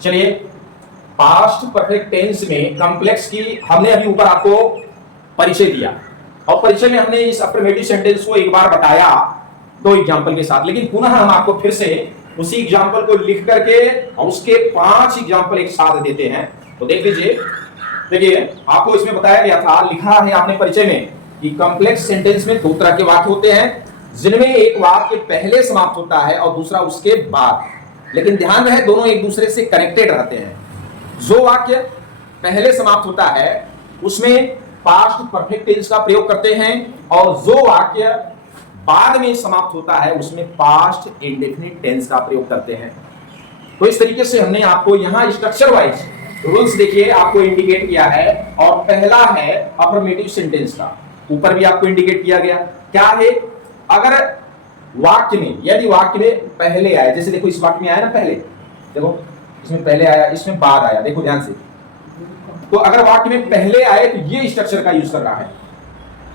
चलिए, past perfect tense में complex की हमने अभी ऊपर आपको परिचय दिया और परिचय में हमने इस अफर्मेटिव सेंटेंस को एक बार बताया 2 एग्जांपल के साथ, लेकिन पुनः हम आपको फिर से उसी एग्जांपल को लिख करके और उसके 5 एग्जांपल एक साथ देते हैं। तो देख लीजिए, देखिए आपको इसमें बताया गया था, लिखा है आपने परिचय में कि कॉम्प्लेक्स सेंटेंस में 2 तरह के वाक्य होते हैं, जिनमें एक वाक्य पहले समाप्त होता है और दूसरा उसके बाद, लेकिन ध्यान रहे दोनों एक दूसरे से कनेक्टेड रहते हैं। जो वाक्य पहले समाप्त होता है उसमें पास्ट परफेक्ट टेंस का प्रयोग करते हैं और जो वाक्य बाद में समाप्त होता है उसमें पास्ट इंडेफिनिट टेंस का प्रयोग करते हैं। तो इस तरीके से हमने आपको यहां स्ट्रक्चर वाइज रूल्स देखिए आपको इंडिकेट किया है। और पहला है अफर्मेटिव सेंटेंस का, ऊपर भी आपको इंडिकेट किया गया क्या है। अगर वाक्य में, यदि वाक्य में पहले आया, जैसे देखो इस वाक्य में आया ना पहले, देखो इसमें पहले आया, इसमें बाद आया, देखो ध्यान से। तो अगर वाक्य में पहले आए तो ये स्ट्रक्चर का यूज कर रहा है,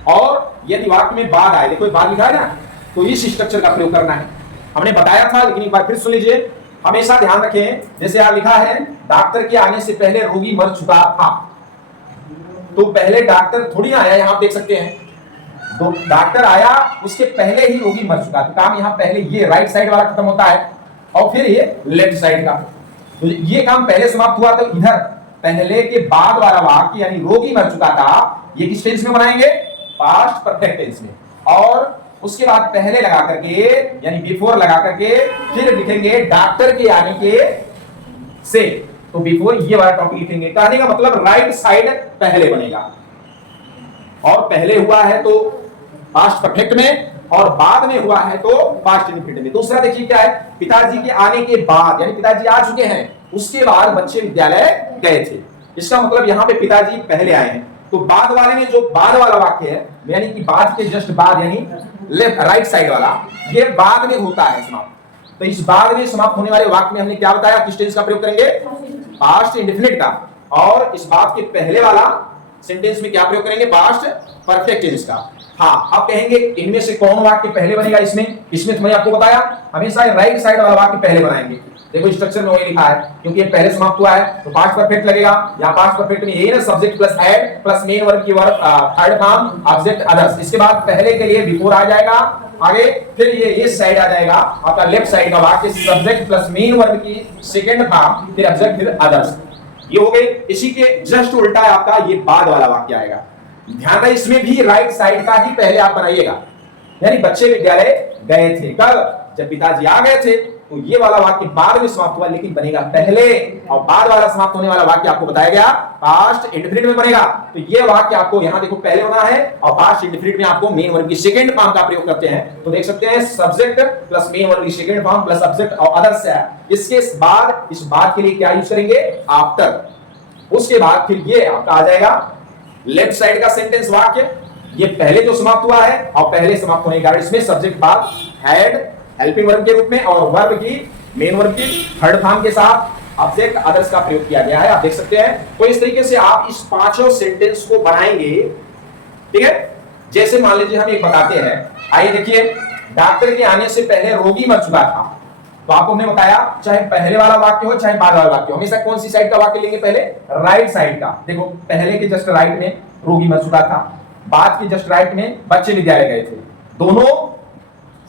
और यदि वाक्य में बाद आए, देखो बाद लिखा है ना, तो इस स्ट्रक्चर का प्रयोग करना है। हमने बताया था, लेकिन एक बार फिर सुन लीजिए। हमेशा ध्यान रखें, जैसे यहां लिखा है डॉक्टर के आने से पहले रोगी मर चुका था, तो पहले डॉक्टर थोड़ी आया, यहां आप देख सकते हैं। तो डॉक्टर आया, उसके पहले ही रोगी मर चुका, तो काम यहां पहले ये राइट साइड वाला खत्म होता है और फिर ये लेफ्ट साइड का, तो ये काम पहले समाप्त हुआ। तो इधर पहले के बाद वाला वाक्य यानी रोगी मर चुका था, ये किस टेंस में बनाएंगे? पास्ट परफेक्ट टेंस में। और उसके बाद पहले लगा करके यानी बिफोर लगा करके फिर लिखेंगे डॉक्टर के आने के से, तो बिफोर ये वाला टॉपिक लिखेंगे। कहने का मतलब राइट साइड पहले बनेगा, और पहले हुआ है तो पास्ट परफेक्ट में और बाद में हुआ है तो पास्ट इंडेफिनिट में। दूसरा देखिए क्या है, पिताजी के आने के बाद, यानी पिताजी आ चुके हैं, उसके बाद बच्चे विद्यालय गए थे। इसका मतलब यहाँ पे पिताजी पहले आए हैं। तो बाद वाले में जो बाद वाला वाक्य है, यानी कि बाद के जस्ट बाद, यानी लेफ्ट राइट साइड वाला, ये बाद में होता है समाप्त। तो इस बाद में समाप्त होने वाले वाक्य में हमने क्या बताया, किस टेंस का प्रयोग करेंगे? पास्ट इंडेफिनिट का। और इस बात के पहले वाला सेंटेंस में क्या प्रयोग करेंगे? पास्ट परफेक्ट टेंस का। हाँ, अब कहेंगे इनमें से कौन वाक्य पहले बनेगा? इसमें तो मैंने आपको बताया हमेशा राइट साइड वाला वाक्य पहले बनाएंगे। देखो स्ट्रक्चर में वही लिखा है, क्योंकि ये पहले समाप्त हुआ है तो पास्ट परफेक्ट लगेगा। यहाँ पास्ट परफेक्ट में यही ना, subject plus had plus main verb की verb third form object others. इसके बाद पहले के लिए बिफोर आ जाएगा आगे, फिर ये साइड आ जाएगा आपका लेफ्ट साइड का वाक्य, सब्जेक्ट प्लस मेन वर्ब की सेकंड फॉर्म, फिर ऑब्जेक्ट, फिर अदर्स। ये हो गए। इसी के जस्ट उल्टा है आपका ये बाद वाला वाक्य आएगा। ध्यान रहे, इसमें भी राइट साइड का ही पहले आप बनाइएगा। यानी बच्चे विद्यालय गए थे, कब? जब पिताजी आ गए थे। तो ये वाला वाक्य बाद में समाप्त हुआ, लेकिन बनेगा पहले, और बाद वाला समाप्त होने वाला वाक्य आपको बताया गया पास्ट इंडेफिनिट में बनेगा। तो ये वाक्य आपको यहाँ देखो पहले होना है, और पास्ट इंडेफिनिट में आपको मेन वर्ब की सेकंड फॉर्म का प्रयोग करते हैं। तो देख सकते हैं सब्जेक्ट प्लस मेन वर्ब की सेकंड फॉर्म प्लस सब्जेक्ट और अदर्स है। इसके बाद इस बात के लिए क्या यूज करेंगे? आफ्टर। उसके बाद फिर ये आपका आ जाएगा लेफ्ट साइड का सेंटेंस वाक्य, ये पहले जो समाप्त हुआ है और पहले समाप्त होने के कारण इसमें सब्जेक्ट बाद हैड हेल्पिंग वर्ब के रूप में और वर्ब की मेन वर्ब की थर्ड फॉर्म के साथ ऑब्जेक्ट अदर्स का प्रयोग किया गया है, आप देख सकते हैं। तो इस तरीके से आप इस पांचों सेंटेंस को बनाएंगे, ठीक है। जैसे मान लीजिए हम एक बताते हैं, आइए देखिए, डॉक्टर के आने से पहले रोगी मर चुका था। तो आपको हमने बताया चाहे पहले वाला वाक्य हो चाहे बाद वाला वाक्य हो, हमेशा कौन सी साइड का वाक्य लेंगे? पहले राइट साइड का। देखो पहले के जस्ट राइट में रोगी मर चुका था, बाद के जस्ट राइट में बच्चे विद्यालय गए थे। दोनों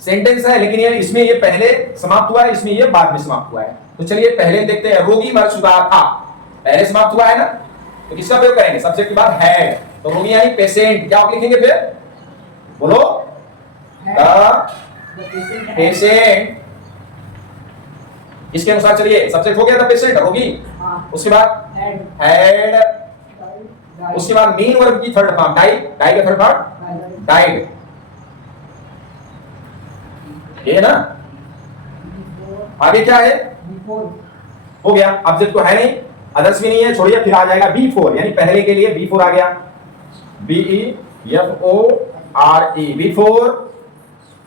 सेंटेंस है, लेकिन ये इसमें ये पहले समाप्त हुआ है, इसमें ये बाद में समाप्त हुआ है। तो चलिए पहले देखते हैं, रोगी मर चुका था, पहले समाप्त हुआ है ना, तो किसका प्रयोग करेंगे? सब्जेक्ट के बाद हैड, तो रोगी यानी पेशेंट। क्या लिखेंगे फिर? बोलो, पेशेंट। इसके अनुसार चलिए, सब्जेक्ट हो गया था पेशेंट, रोगी, उसके बाद हैड, उसके बाद मेन वर्ब की थर्ड फॉर्म डाइड, डाइड का थर्ड फॉर्म डाइड, ये ना। आगे क्या है? हो गया, ऑब्जेक्ट तो है नहीं, अदर्स भी नहीं है, छोड़िए। फिर आ जाएगा B4, यानी पहले के लिए B4 आ गया, BEFORE, B4।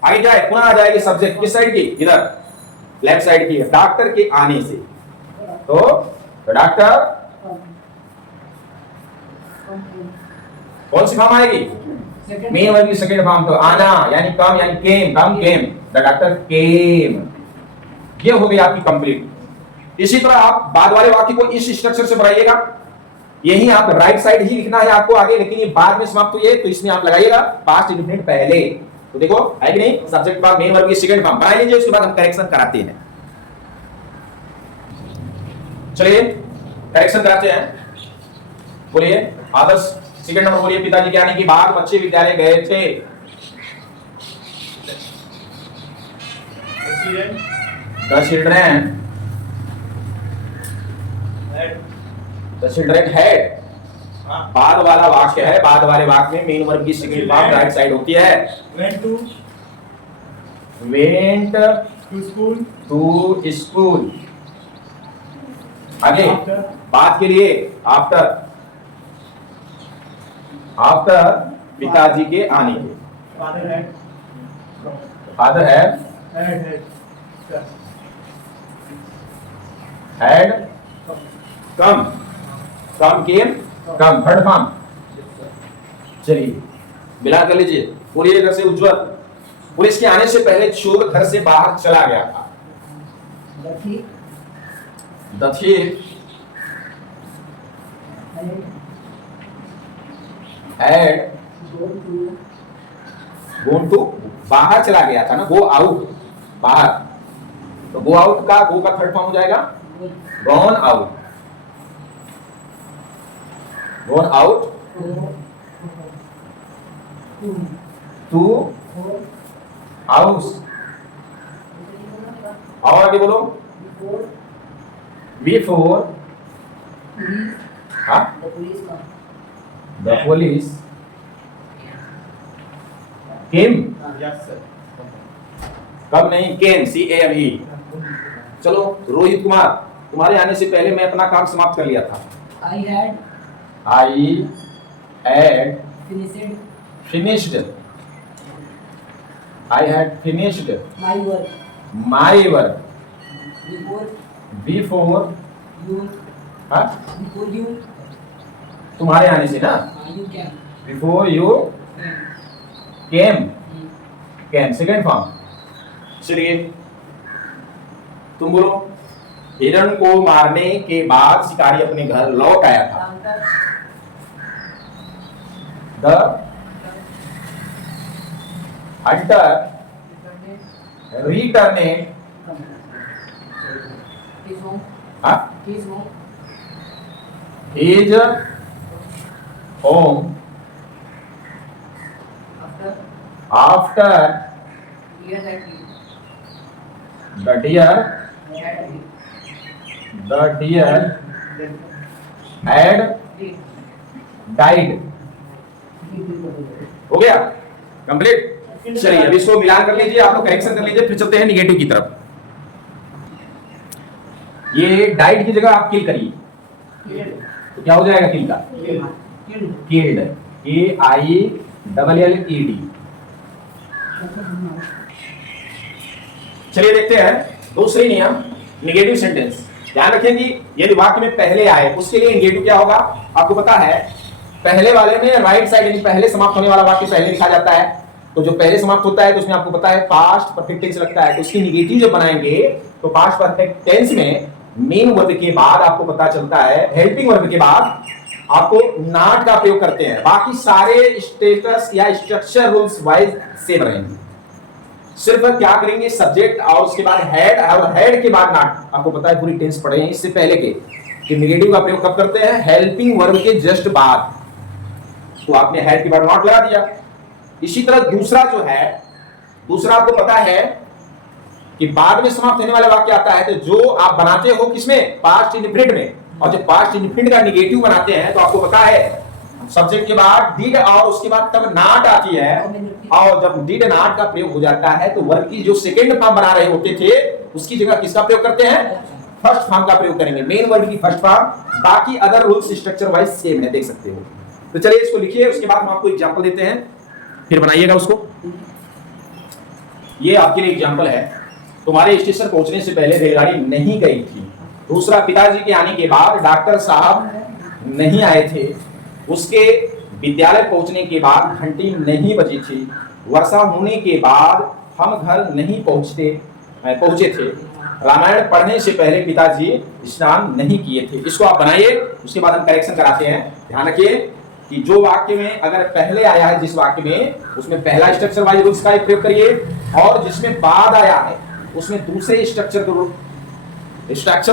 आगे क्या है? पुनः आ जाएगी सब्जेक्ट किस साइड की? इधर लेफ्ट साइड की, डॉक्टर के आने से। तो डॉक्टर कौन सी फॉर्म आएगी? मेन वर्ब की सेकंड फॉर्म, तो आना यानी कम, यानी केम, द डॉक्टर केम। ये हो गई आपकी कंप्लीट। इसी तरह आप बाद वाले वाक्य को इस स्ट्रक्चर से बनाइएगा। यही आप राइट साइड ही लिखना है आपको आगे, लेकिन ये बाद में समाप्त हुई है तो इसमें आप लगाइएगा पास्ट इंडेफिनिट पहले। तो देखो है कि नहीं, सब्जेक्ट बाद मेन वर्ब की सेकंड फॉर्म बना लीजिए, उसके बाद हम करेक्शन कराते हैं। चलिए करेक्शन कराते हैं। बोलिए आदर्श, सेकंड नंबर बोलिए। पिताजी के आने के बाद बच्चे विद्यालय गए थे। The children had बाद वाला वाक्य है, बाद वाले वाक्य में मेन वर्ब की सेकंड फॉर्म राइट साइड होती है। went to school। आगे बात के लिए आफ्टर पिताजी के आने के। Father had come came come third form. चलिए मिला कर लीजिए। पूरी घर से उज्जवल, पुलिस के आने से पहले चोर घर से बाहर चला गया था। The thief had gone to बाहर चला गया था ना, गो आउट बाहर, तो गो आउट का गो का थर्ड फॉर्म हो जाएगा gone out. Gone out to house। और आगे बोलो before the police came। कब नहीं, came C-A-M-E। चलो रोहित कुमार, तुम्हारे आने से पहले मैं अपना काम समाप्त कर लिया था। I had finished my work before you तुम्हारे आने से ना, before you came second form. चलिए तुम बोलो। हिरण को मारने के बाद शिकारी अपने घर लौट आया था। The hunter returned his home after the deer had died। हो गया कंप्लीट। चलिए अब इसको मिलान कर लीजिए, आप लोग करेक्शन कर लीजिए, फिर चलते हैं निगेटिव की तरफ। ये डाइड की जगह आप किल करिए, तो क्या हो जाएगा किल का? Killed, KILLED। चलिए देखते हैं दूसरी नियम, निगेटिव सेंटेंस। ध्यान रखें कि यदि वाक्य में पहले आए उसके लिए निगेटिव क्या होगा आपको पता है। पहले वाले में राइट साइड यानी पहले समाप्त होने वाला वाक्य पहले लिखा जाता है, तो जो पहले समाप्त होता है तो उसमें आपको पता है पास्ट परफेक्ट टेंस लगता है, तो उसकी निगेटिव जब बनाएंगे तो पास्ट परफेक्ट टेंस में मेन वर्ब के बाद आपको पता चलता है, हेल्पिंग वर्ब के बाद आपको नॉट का प्रयोग करते हैं। बाकी सारे स्टेटस या स्ट्रक्चर रूल्स वाइज सेम रहेंगे, सिर्फ क्या करेंगे सब्जेक्ट और उसके बाद हेड और हेड के बाद नॉट। आपको पता है पूरी टेंस पढ़े हैं इससे पहले के कि निगेटिव का प्रयोग कब करते हैं, हेल्पिंग वर्ब के जस्ट बाद, तो आपने हेड के बाद नॉट लगा दिया। इसी तरह दूसरा जो है, दूसरा आपको पता है कि बाद में समाप्त होने वाला वाक्य आता है, तो जो आप बनाते हो किसमें, पास्ट इंडेफिनिट में, और जब पास्ट इंडेफिनिट का निगेटिव बनाते हैं तो आपको पता है सब्जेक्ट के बाद डिड और उसके बाद तब नॉट आती है, और जब डिड नॉट का प्रयोग हो जाता है तो वर्ब की जो सेकंड फॉर्म बना रहे होते थे उसकी जगह किसका प्रयोग करते हैं, फर्स्ट फॉर्म का प्रयोग करेंगे, मेन वर्ब की फर्स्ट फॉर्म। बाकी other rules structure wise same है, देख सकते हो। तो चलिए इसको लिखिए, उसके बाद हम आपको एग्जांपल देते हैं, फिर बनाइएगा उसको। ये आपके लिए एग्जांपल है, तुम्हारे स्टेशन पहुंचने से पहले रेलगाड़ी नहीं गई थी। दूसरा, पिताजी के आने के बाद डॉक्टर साहब नहीं आए थे। उसके विद्यालय पहुंचने के बाद घंटी नहीं बजी थी। वर्षा होने के बाद हम घर नहीं पहुंचे थे। रामायण पढ़ने से पहले पिताजी स्नान नहीं किए थे। इसको आप बनाइए, उसके बाद हम करेक्शन कराते हैं। ध्यान रखिए कि जो वाक्य में अगर पहले आया है जिस वाक्य में, उसमें पहला स्ट्रक्चर वाइज रूल्स का प्रयोग करिए, और जिसमें बाद आया है उसमें दूसरे स्ट्रक्चर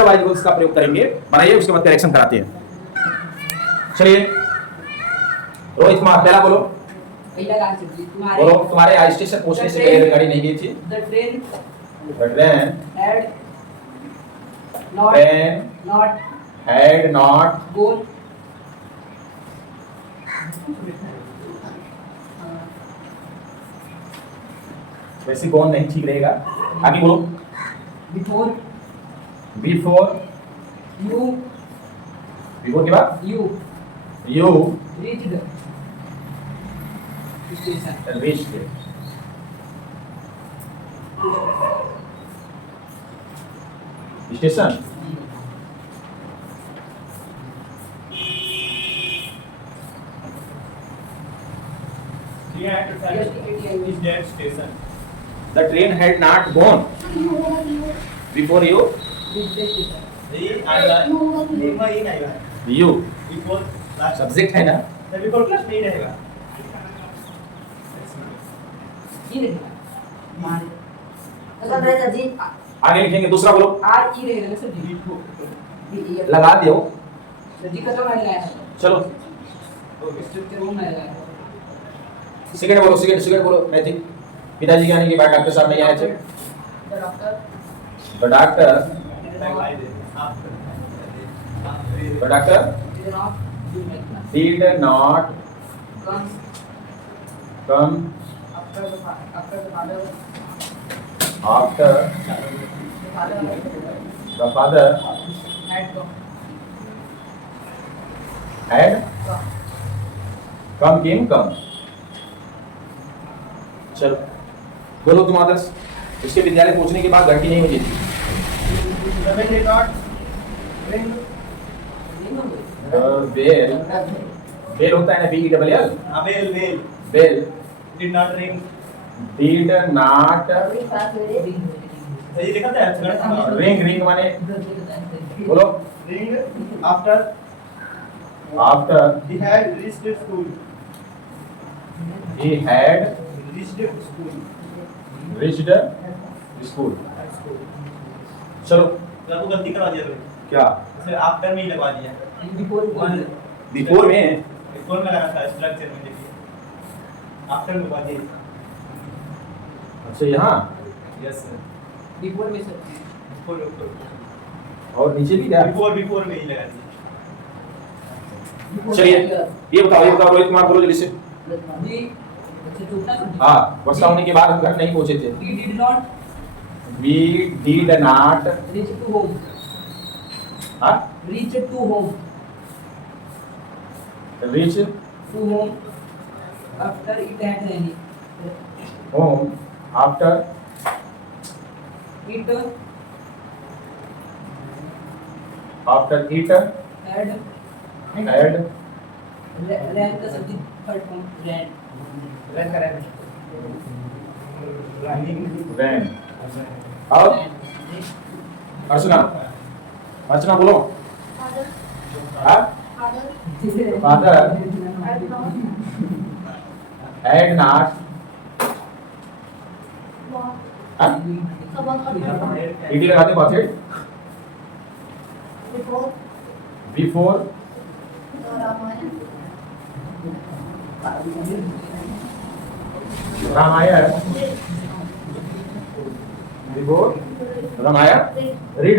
वाइज रूल्स का प्रयोग करेंगे। बनाइए, उसके बाद करेक्शन कराते हैं। चलिए रोहित कुमार पहला बोलो। बोलो, तुम्हारे आई स्टेशन पहुंचने से पहले गाड़ी नहीं गई थी। The train had not gone वैसे गॉन नहीं ठीक रहेगा। आगे बोलो। before बिफोर के बाद you you reached station. reached station. The train had not gone before you. You subject है ना? ये रहेगा आगे लिखेंगे। दूसरा बोलो। आर ई रहेगा ना सर जी। लगा दियो। जी का तो मैंने लगाया चलो स्ट्रक्चर वो मैंने लगाया। सेकंड बोलो। सेकंड बोलो। आई थिंक पिताजी के आने के बाद डॉक्टर साहब नहीं आए थे। The doctor did not come after the father after the father had come। चलो बोलो तुम आदर्श। इसके विद्यालय पहुंचने के बाद घंटी नहीं बजी थी। बेल होता है ना, BELL। Bell did not ring। did not सही लिखा था। रिंग माने बोलो। ring after he had reached school। he had reached school। reached school। चलो तो गलती करवा दिया क्या उसे आफ्टर में ही लगवा दिया। बिफोर में बिफोर में लगा था स्ट्रक्चर में, देखिए आफ्टर में लगवा दिया। अच्छा यहाँ यस सर। बिफोर में सर बिफोर और नीचे भी क्या? बिफोर में ही लगा दिया। चलिए ये बताओ रोहित कुमार बोलो जल्दी से। जी अच्छा छोटा हाँ, वर्षा होने के बाद हम घर नहीं पहुंचे थे। we did not We did not reach to home हाँ reach to home reach to home after it had rained home after it it had ran the subject third form ran rain। और अर्चना बोलो। हाँ father had not हाँ ED लगाते बातें before Ramayan before Ramayan read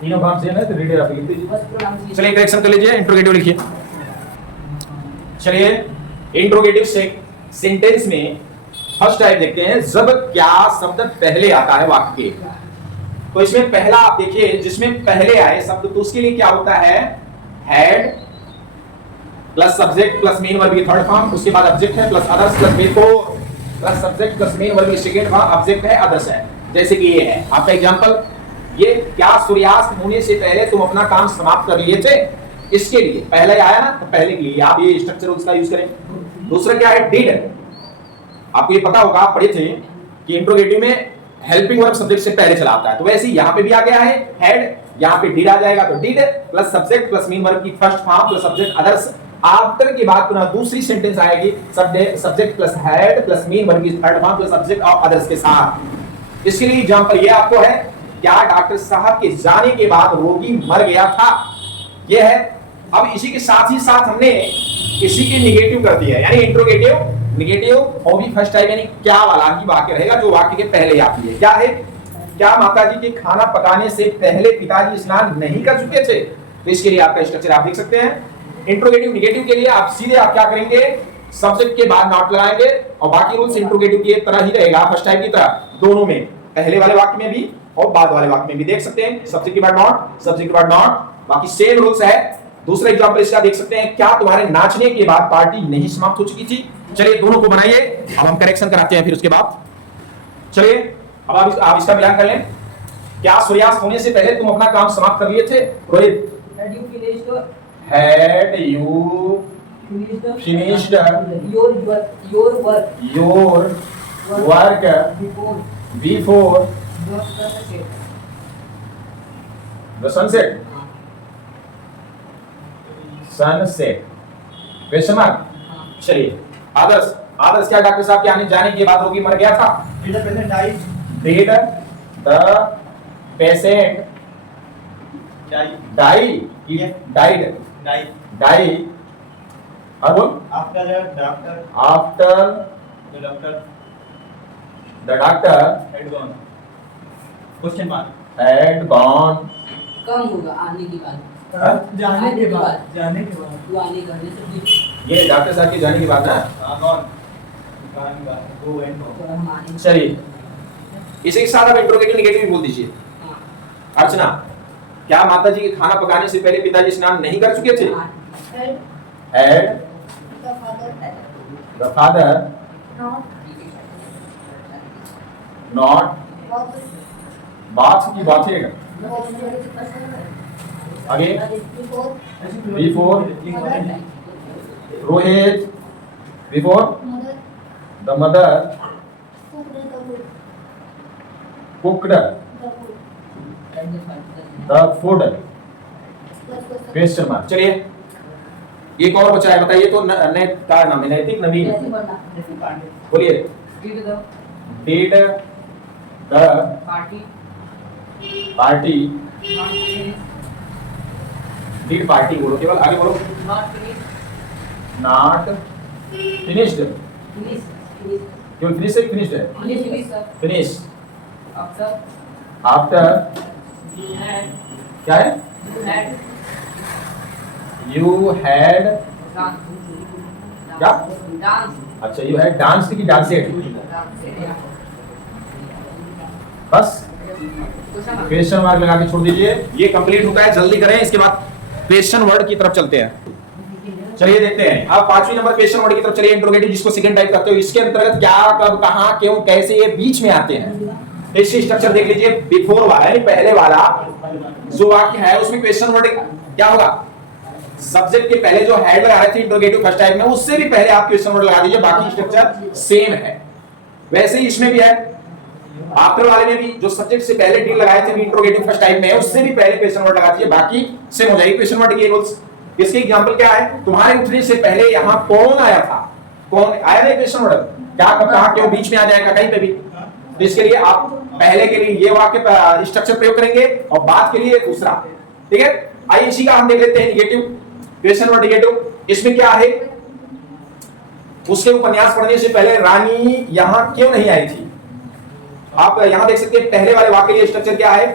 तीनों काम same है तो रीड आप लिख दीजिए। चलिए करेक्शन कर लीजिए। इंट्रोगेटिव लिखिए। चलिए इंट्रोगेटिव सेंटेंस में फर्स्ट टाइप देखते हैं, जब क्या शब्द पहले आता है वाक्य के। तो इसमें पहला आप देखिए, जिसमें पहले आए शब्द तो उसके लिए क्या होता है, had plus subject plus main verb की थर्ड फॉर्म, उसके बाद ऑब्जेक्ट है plus others plus before plus subject plus main verb की सेकंड फॉर्म, ऑब्जेक्ट है अदर्स है। जैसे कि ये है आपका एग्जांपल, ये क्या सूर्यास्त होने से पहले तुम अपना काम समाप्त कर लिए थे, इसके लिए पहले आया ना, तो पहले के लिए आप ये स्ट्रक्चर उसका यूज करें। दूसरा क्या है, डिड। आपको ये पता होगा, आप पढ़े थे कि इंट्रोगेटिव में हेल्पिंग वर्ब सब्जेक्ट से पहले चला आता है, तो वैसे ही यहाँ पे भी आ गया है हेड, यहाँ पे डिड आ जाएगा तो did plus subject plus main verb की first form plus subject others, after के बाद पुनः दूसरी सेंटेंस आएगी subject plus had plus main verb की थर्ड फॉर्म प्लस सब्जेक्ट और अदर्स के साथ। इसके लिए एग्जांपल ये आपको है, क्या डॉक्टर साहब के जाने के बाद रोगी मर गया था, ये है। अब इसी के साथ ही साथ हमने इसी के निगेटिव कर दिया है, यानी इंट्रोगेटिव निगेटिव और भी फर्स्ट टाइम, यानी क्या वाला ही वाक्य रहेगा जो वाक्य के पहले आती है। क्या है, क्या माताजी के खाना पकाने से पहले पिताजी स्नान नहीं कर चुके थे, तो इसके लिए आपका स्ट्रक्चर आप देख सकते हैं। इंट्रोगेटिव निगेटिव के लिए आप सीधे आप क्या करेंगे, सब्जेक्ट के बाद नॉट लगाएंगे और बाकी रूल्स इंट्रोगेटिव की तरह ही रहेगा, फर्स्ट टाइम की तरह, दोनों में, पहले वाले वाक्य में भी और बाद वाले वाक्य में भी देख सकते हैं, सब्जेक्ट के बाद नॉट, सब्जेक्ट के बाद नॉट, बाकी सेम रूल्स है। दूसरा एग्जांपल इसका देख सकते हैं, क्या तुम्हारे नाचने के बाद पार्टी नहीं समाप्त हो चुकी थी। चलिए दोनों को बनाइए, अब हम करेक्शन कराते हैं फिर उसके बाद। चलिए अब आप इसका मिलान कर लें। क्या सूर्यास्त होने से पहले तुम अपना काम समाप्त कर लिए थे Rohit? Had you finished the Had you finished your work your work before before the sunset? the sunset question mark. चलिए आदर्श, आदर्श क्या डॉक्टर साहब के आने जाने के बाद रोगी मर गया था? Did the patient die? Did the patient Die. die? Yeah. Died. Die. Die. और बोल, After the doctor after the doctor had gone. Question mark. had gone. कम होगा आने की बात, जाने के बाद तू आने करने से भी ये डॉक्टर साहब के जाने की बात है। gone. Gone. Go and go. तो हम आने चलिए इसी के साथ आप इंट्रोगेटिव निगेटिव भी बोल दीजिए। हाँ। अर्चना, क्या माताजी के खाना पकाने से पहले पिताजी स्नान नहीं कर चुके थे? Had the father not बात की बात है आगे before Rohit before the mother cooked the food question mark. चलिए एक और बचा है, बताइए तो क्या नाम है, नैतिक नवीन, बोलिए। Did the Did the party party not finish? did party बोलो, केवल आगे बोलो। Not finish. Not finished, Finish. Finish. केवल finish से finished है। Finish. Finish. sir. Finish After after you had क्या है, you had dance. क्या? Dance. अच्छा you had danced की danced, बस क्वेश्चन मार्क लगा के छोड़ दीजिए। ये कंप्लीट होता है, जल्दी करें, इसके बाद क्वेश्चन वर्ड की तरफ चलते हैं। चलिए देखते हैं, अब पांचवी नंबर क्वेश्चन वर्ड की तरफ चलिए। इंट्रोगेटिव जिसको सेकंड टाइप करते हो, इसके अंतर्गत क्या, कब, कहां, क्यों, कैसे, ये बीच में आते हैं। इसकी स्ट्रक्चर देख लीजिए। बिफोर वाला यानी पहले वाला जो वाक्य है उसमें क्वेश्चन वर्ड क्या होगा, सब्जेक्ट के पहले जो हेड लगा रहे थे इंट्रोगेटिव फर्स्ट टाइप में, उससे भी पहले आप क्वेश्चन वर्ड लगा दीजिए, बाकी स्ट्रक्चर सेम है। वैसे ही इसमें भी है, आफ्टर वाले में भी जो सब्जेक्ट से पहले डी लगाए थे इंट्रोगेटिव फर्स्ट टाइप में, उससे भी पहले क्वेश्चन वर्ड लगा दीजिए, बाकी सेम हो जाएगी क्वेश्चन वर्ड के रूल्स। इसके एग्जांपल क्या है, तुम्हारे उठने से पहले यहाँ कौन आया था, कौन आया नहीं, क्वेश्चन वर्ड क्या, कब, कहां, क्यों, बीच में आ जाएगा कहीं पे भी। तो इसके लिए आप पहले के लिए ये वाक्य स्ट्रक्चर प्रयोग करेंगे और बाद के लिए दूसरा, ठीक है। आइए इसी का हम देख लेते हैं निगेटिव, क्वेश्चन वर्ड निगेटिव। इसमें क्या है, उसके उपन्यास पढ़ने से पहले रानी यहाँ क्यों नहीं आई थी। आप यहां देख सकते हैं पहले वाले वाक्य के लिए स्ट्रक्चर क्या है,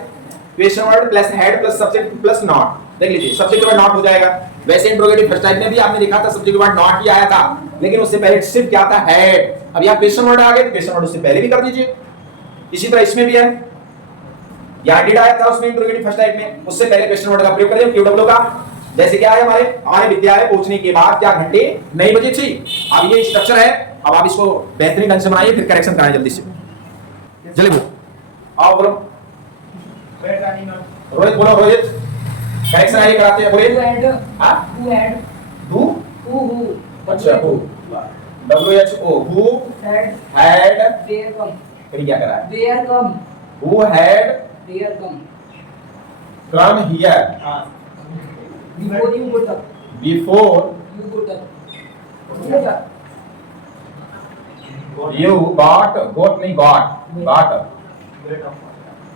question word plus had plus subject plus not. देख लीजिए सब्जेक्ट के बाद नॉट हो जाएगा। वैसे इंट्रोगेटिव फर्स्ट टाइप में भी आपने देखा था सब्जेक्ट के बाद नॉट ही आया था, लेकिन उससे पहले सिर्फ क्या था, हेड। अब यहाँ क्वेश्चन वर्ड आ गए, क्वेश्चन वर्ड उससे पहले भी कर दीजिए। इसी तरह इसमें भी है, यहाँ डिड आया था उसमें इंट्रोगेटिव फर्स्ट टाइप में, उससे पहले क्वेश्चन वर्ड का प्रयोग करें क्यूडब्ल्यू का। जैसे क्या है, हमारे विद्यालय पहुंचने के बाद क्या घंटे 9 बजे थी। अब ये स्ट्रक्चर है, अब आप इसको बेहतरीन ढंग से बनाइए, फिर करेक्शन कराएं जल्दी से। जल्दी बोलो, आओ बोलो। रोहित बोलो, रोहित करेक्शन आइए कराते हैं, बोलिए। Who had अच्छा WHO, who had had their फिर क्या करा है? There come. Who had There come. come here हाँ Before you got up. before You got up. Got up. you got नहीं got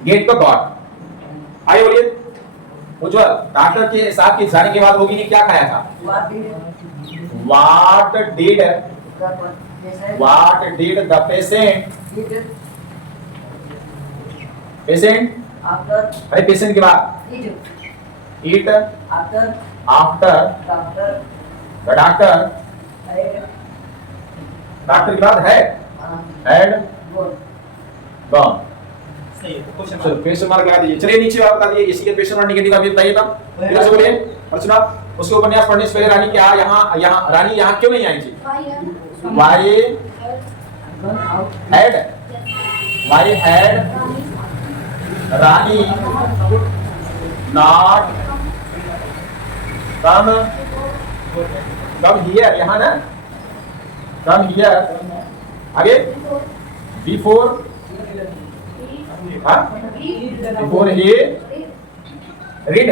गेट का गॉट। आइए बोलिए उज्जवल, डॉक्टर के साथ के जाने के बाद होगी ने क्या खाया था? What did What did the patient what did the patient did patient after अरे पेशेंट के बाद it eat after after doctor the doctor had doctor के बाद had gone. gone। सही है क्वेश्चन चलो क्वेश्चन मार्क लगा दीजिए। चलिए नीचे बात बता दीजिए, इसी के क्वेश्चन और नेगेटिव आप बताइए तब इधर से बोलिए और सुना। उसके उपन्यास पढ़ने से पहले रानी क्या यहाँ रानी यहाँ क्यों नहीं आई थी? Why Gone out. had why had Rani not come here यहाँ ना come here आगे before हाँ before he read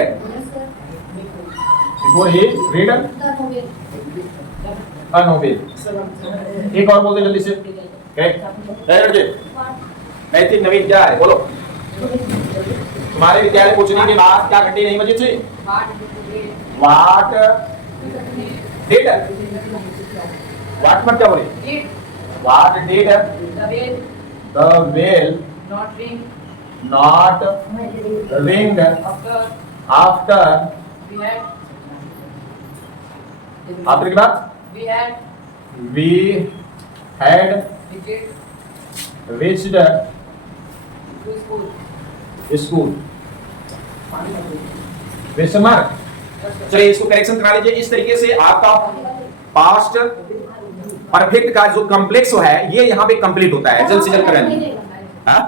before he read a novel। एक और बोल दे जल्दी से। नैतिक नवीन क्या है बोलो? तुम्हारे विद्यालय पूछने के बाद क्या घंटी नहीं बजी थी? वाट डिड वाट मत क्या बोले? What did the bell Not ring not ring after after we had after के बाद we had visited reached to school. School. Question mark. चलिए इसको करेक्शन करा लीजिए। इस तरीके से आपका पास्ट परफेक्ट का जो कॉम्प्लेक्स है ये यहाँ पे कंप्लीट होता है जल्द से जल्द करें। हाँ?